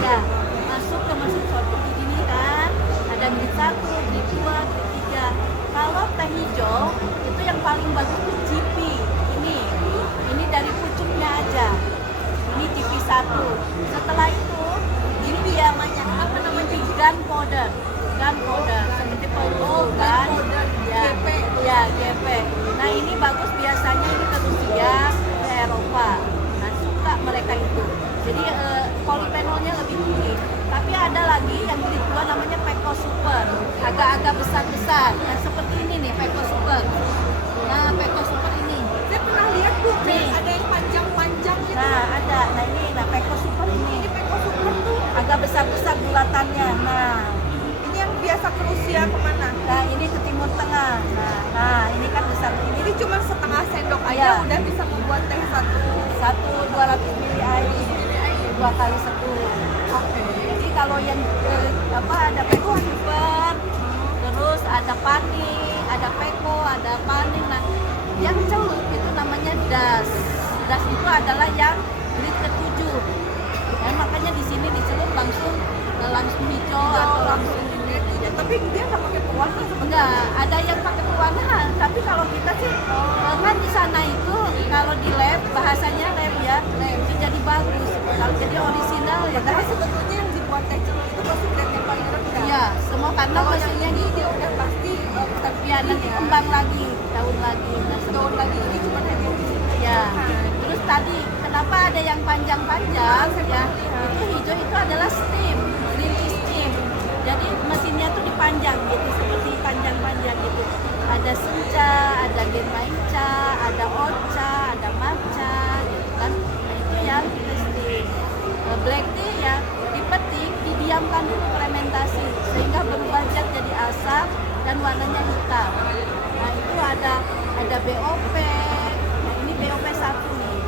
Ya, masuk ke mesin sortir di sini kan. Ada grade 1, grade 2, grade 3. Kalau teh hijau itu yang paling bagus itu GP. Ini dari pucuknya aja. Ini GP 1. Setelah itu ini dia namanya apa namanya? Gunpowder. Gunpowder seperti peluru kan. Ya, GP. ya GP. Nah ini bagus biasanya ini ke Rusia, ke Eropa. Nah suka mereka itu. Jadi polifenolnya lebih tinggi. Tapi ada lagi yang grade 2 namanya Peko Super, agak-agak besar-besar. Nah seperti ini nih Peko Super. Nah Peko Super ini. Saya pernah lihat tuh, Nih. ada yang panjang-panjang gitu. Nah ada. Nah ini, nah Peko Super ini. Ini Peko Super tuh, Agak besar-besar bulatannya. Nah, ini yang biasa ke Rusia kemana? nah ini ke Timur Tengah. Nah ini kan besar ini. Ini cuma setengah sendok aja Iya. udah bisa membuat teh satu. 200 ml air, 2 kali 10. Oke. Jadi kalau yang ada Peko Super, terus ada Pani, ada Peko, ada Pani. Nah, yang celup itu namanya Das. Das itu adalah yang grade ke-7. Ya, makanya di sini dicelup langsung hijau atau langsung ini. Tapi dia nggak pakai pewarna sebenarnya. Enggak, ada yang pakai pewarna, tapi kalau kita sih kan di sana itu kalau di lab bahasanya lab ya, itu jadi bagus. Kalau jadi orisinal ya Padahal kan. sebetulnya yang dibuat teh celup itu pasti grade yang paling rendah. Iya, semua karena Kalau yang mesinnya ini gitu. dia udah pasti Ya nanti kembang lagi, tahun lagi. Nah, setahun lagi ini cuma hanya di sini. ya. Terus tadi kenapa ada yang panjang-panjang ya? Itu hijau itu adalah steam, green tea steam. Jadi mesinnya tuh dipanjang gitu, seperti panjang-panjang gitu. Ada sencha, ada genmaicha, ada ocha, ada matcha gitu kan. Nah, itu yang steam. Black tea ya dipetik, didiamkan dulu fermentasi sehingga berubah zat jadi asam dan warnanya hitam. Nah itu ada BOP. Nah, ini BOP 1 nih.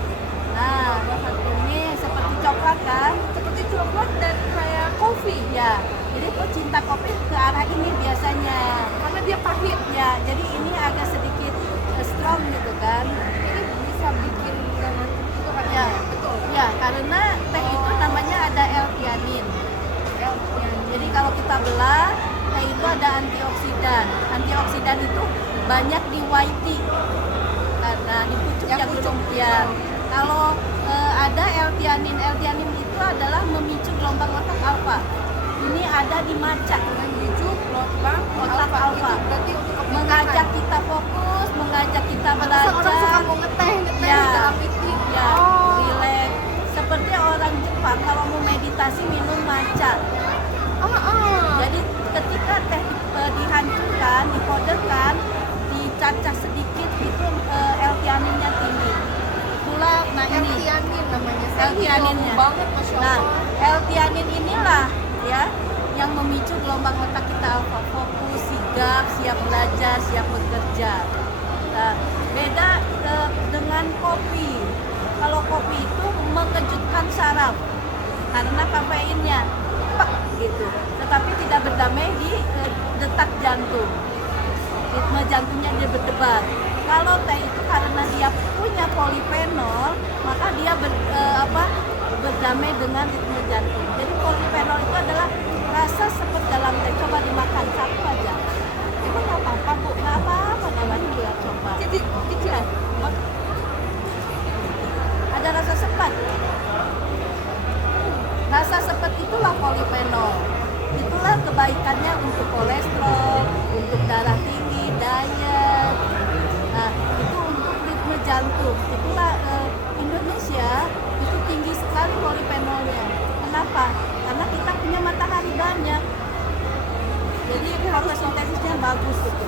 Nah satu ini seperti coklat kan? Seperti coklat dan kayak kopi. Ya. Jadi pecinta kopi ke arah ini biasanya. Karena dia pahit. Ya. Jadi ini agak sedikit strong gitu kan. Ini bisa bikin dengan itu kan Ya. betul. Ya karena teh itu namanya ada L-theanin. Jadi kalau kita belah, teh itu ada antioksidan. Antioksidan itu banyak di white tea. Karena di pucuk yang belum ya. Kalau ada L-theanin, L-theanin itu adalah memicu gelombang otak alfa. Ini ada di matcha, Memicu gelombang otak alfa. Itu berarti untuk Mengajak kita fokus, mengajak kita Pantesan orang suka belajar. mau ngeteh Ya. di dalam meeting. Ya, relax. Seperti orang Jepang kalau mau meditasi minum matcha. Jadi ketika teh dihancurkan, dipowderkan, dicacah sedikit itu L-theaninnya tinggi. Itulah nah ini L-theanin namanya. L-theaninnya. Banget Masya Nah, Allah. L-theanin inilah ya yang memicu gelombang otak kita alfa, fokus, sigap, siap belajar, siap bekerja. Nah, beda dengan kopi. Kalau kopi itu mengejutkan saraf karena kafeinnya pak gitu, tetapi tidak berdamai di detak jantung, ritme jantungnya dia berdebar. Kalau teh itu karena dia punya polifenol, maka dia berdamai dengan ritme jantung. Jadi polifenol itu adalah rasa seperti dalam teh. Coba dimakan satu aja. Emang nggak apa-apa bu? Nggak apa-apa namanya dia coba. Jadi kecil. Ada rasa sepat. Rasa sepat itulah polifenol. Itulah kebaikannya untuk kolesterol, untuk darah tinggi, diet. Nah, itu untuk ritme jantung. Itulah Indonesia itu tinggi sekali polifenolnya. Kenapa? Karena kita punya matahari banyak. Jadi fotosintesisnya bagus gitu.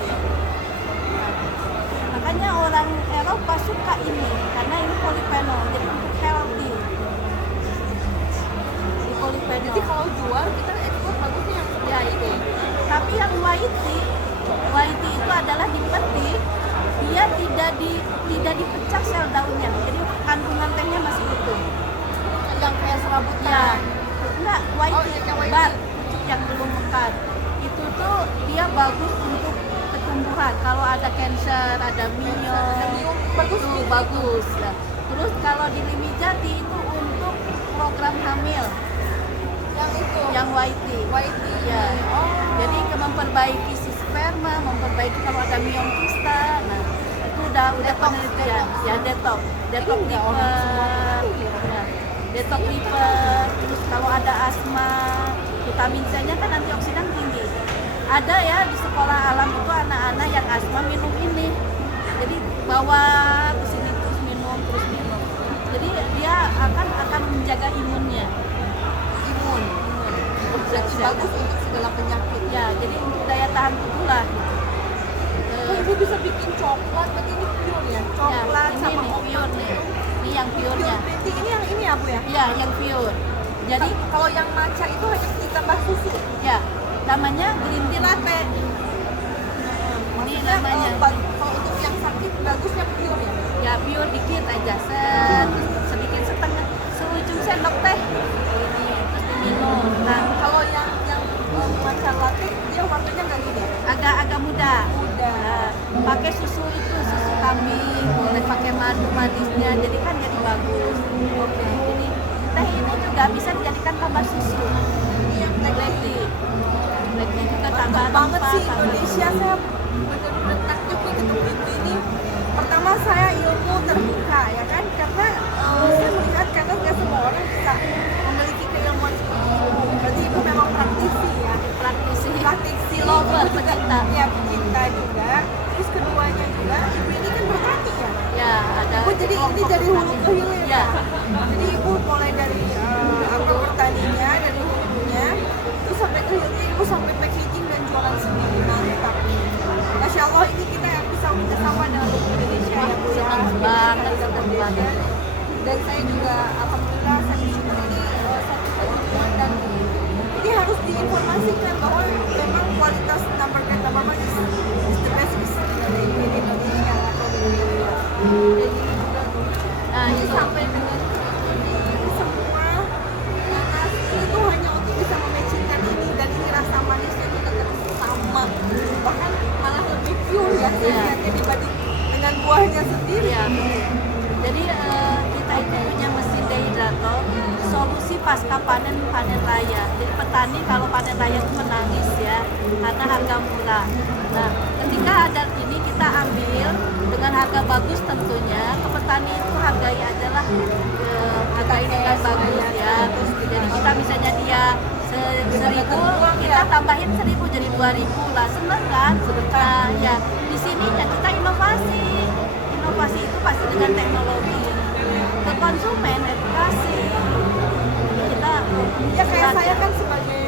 Makanya orang Eropa suka ini karena ini polifenol, jadi untuk healthy. Di polifenol. Jadi kalau jual kita ekspor bagusnya yang ya itu. Tapi yang white tea itu adalah dipetik, dia tidak dipecah sel daunnya. Jadi kandungan tehnya masih utuh. yang kayak serabutnya. Ya, enggak white Oh, tea, yang white bar, tea. yang belum mekar. Itu tuh dia bagus untuk ketumbuhan. Kalau ada cancer, ada miyom, bagus itu gitu. bagus. Nah, terus kalau di Limijati itu untuk program hamil. Ya itu. yang YT. YT. Ya. Oh. Jadi memperbaiki si sperma, memperbaiki kalau ada miom kista. Nah, itu udah Detox, penelitian. Ya detox Ini nggak orang semua tahu liver. ya. Ya, detox liver. Terus kalau ada asma, vitamin C-nya kan antioksidan tinggi. Ada ya di sekolah alam itu anak-anak yang asma minum ini. Jadi bawa ke sini terus minum. Jadi dia akan menjaga imunnya. Imun. Berarti bagus untuk segala penyakit. Ya, jadi untuk daya tahan tubuh lah. Oh, ini bisa bikin coklat, berarti ini pure ya? Coklat ini sama nih oat. pure nih. Ini yang pure-nya. Pure berarti ini yang ini ya Bu ya? Iya, yang pure. Jadi Kalau yang matcha itu hanya ditambah susu. ya namanya green tea latte. Ini namanya. Kalau untuk yang sakit bagusnya pure ya? Ya pure dikit aja, sedikit setengah, seujung sendok teh. Ini terus diminum. Nah, Kalau yang matcha latte dia warnanya nggak gini ya? agak muda. Udah. Pakai susu itu, susu kambing, boleh pakai madu manisnya, jadi kan jadi bagus. Oke, ini teh ini juga bisa dijadikan tambah susu. Ini yang Black tea. Black tea juga tambah Mantap banget rempah, sih tambah Indonesia, saya benar-benar takjub nih ketemu ibu ini. Pertama saya ilmu terbuka ya kan, karena saya melihat karena nggak semua orang bisa memiliki keilmuan seperti itu. Berarti ibu memang praktisi ya. Praktisi lover, juga, pecinta. ya pecinta juga. Terus keduanya juga ibu ini kan bertani ya. Ya, ada. Ibu jadi ini dari hulu ke hilir Ya. ya. Jadi ibu mulai dari bertaninya, dari hulunya, terus sampai ke hilirnya ibu sampai packaging dan jualan sendiri. Mantap. Masya Allah ini kita yang bisa bekerjasama dengan Indonesia ya Bu ya. Senang banget, senang Indonesia. banget. Dan saya juga alhamdulillah saya bersyukur ini satu kejujuran dan ini harus diinformasikan bahwa memang kualitas number one is the best is in Indonesia atau di dunia. Dan ini juga Nah, ini itu. sampai dengan ini semua nanas itu hanya untuk bisa mematchingkan ini dan ini rasa manisnya itu tetap sama, bahkan malah lebih pure ya saya Iya. lihatnya dibanding dengan buahnya sendiri. Iya. Jadi kita itu punya mesin dehidrator, solusi pasca panen raya. Jadi petani kalau panen raya itu menangis ya, karena harga murah. Nah, ketika ada ini kita ambil dengan harga bagus tentunya, ke petani itu hargai aja lah, hargai dengan bagus ya. Jadi kita misalnya dia 1.000, kita tambahin 1.000 jadi 2.000 lah, seneng kan? Nah, ya di sininya kita inovasi itu pasti dengan teknologi. Ke konsumen edukasi kita Ya kayak saya kan sebagai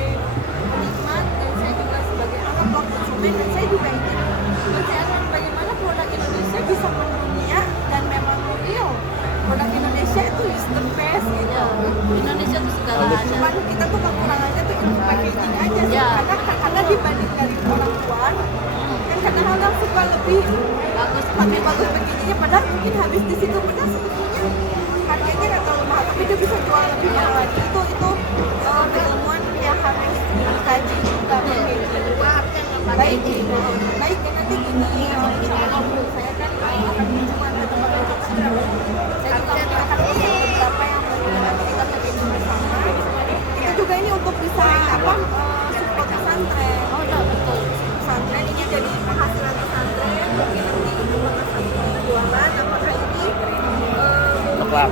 penikmat dan saya juga sebagai anak konsumen dan saya juga ingin percaya bagaimana produk Indonesia bisa mendunia dan memang real. Produk Indonesia itu is the best gitu. ya, Indonesia itu segala Cuman ada. kita tuh kekurangannya tuh ilmu packaging aja sih. Ya. Karena dibanding dari orang luar kan kadang-kadang suka lebih Bagus pakai bagus packagingnya padahal mungkin habis di situ padahal sebetulnya harganya nggak terlalu mahal tapi dia bisa jual lebih mahal lagi itu keilmuan yang harus dikaji juga baik baik dan nanti gini insya Allah Bu, saya kan akan berjuang ke tempat produksi saya juga akan pesan beberapa yang nanti kita packaging bersama itu juga ini untuk bisa support pesantren Oh, betul. pesantren ini jadi penghasilan pesantren mungkin nanti ibu pesantren jualan apakah ini Coklat.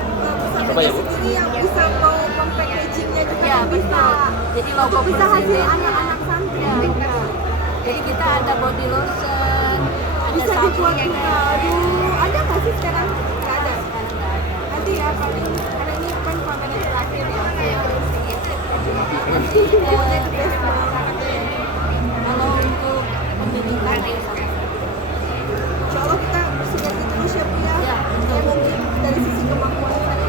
Coba ya, Bu. sendiri yang bisa mau packagingnya juga Ya, yang bisa betul. Jadi logo untuk bisa hasil presiden. anak-anak santri Ya. Jadi kita ada body lotion, ada bisa dibuat sabun. juga aduh ada nggak sih sekarang nggak ada nanti ya paling karena ini kan pameran terakhir ya semuanya the best banget Kalau untuk pendidikan insya Allah kita bersinergi terus ya Bu ya. Ya, Saya mungkin dari sisi kemampuan saya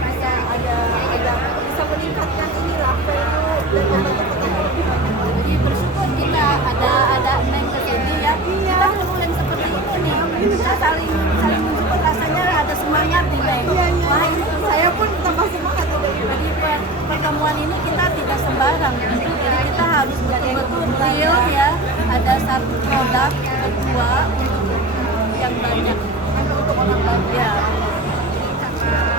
bisa ada bisa meningkatkan inilah value dan membantu petani lebih banyak lagi. jadi bersyukur kita ada neng kesini ya. Kita perlu yang seperti ini nih. Kita saling mensupport, rasanya ada semangat nih neng. Iya, iya. Wah, ini Saya pun tambah semangat udah ini. Jadi pertemuan ini kita tidak sembarang. Jadi kita harus betul-betul real ya. Ada satu produk, kedua untuk yang banyak. Untuk orang banyak. Ya.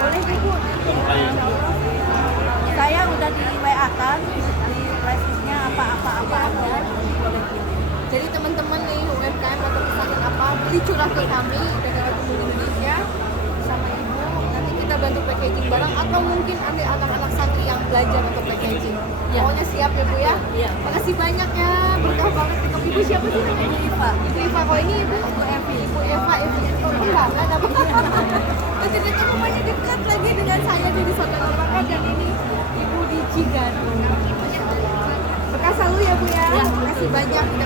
Boleh Ibu nanti insya Allah surah ke kami dengan Tubuh Indonesia sama ibu, nanti kita bantu packaging barang atau mungkin ambil anak-anak santri yang belajar untuk packaging. Ya. Pokoknya siap ya Bu ya. Iya. Makasih banyak ya, berkah banget. Ibu siapa sih namanya? Iva. Ibu Eva. Kalau ini Ibu Evi. Ibu Eva, oh enggak apa. Dan ternyata rumahnya dekat lagi dengan saya di Saudara Makan dan ini Ibu di Cigan. Berkah selalu ya Bu ya. Ya. Terima kasih banyak. Kita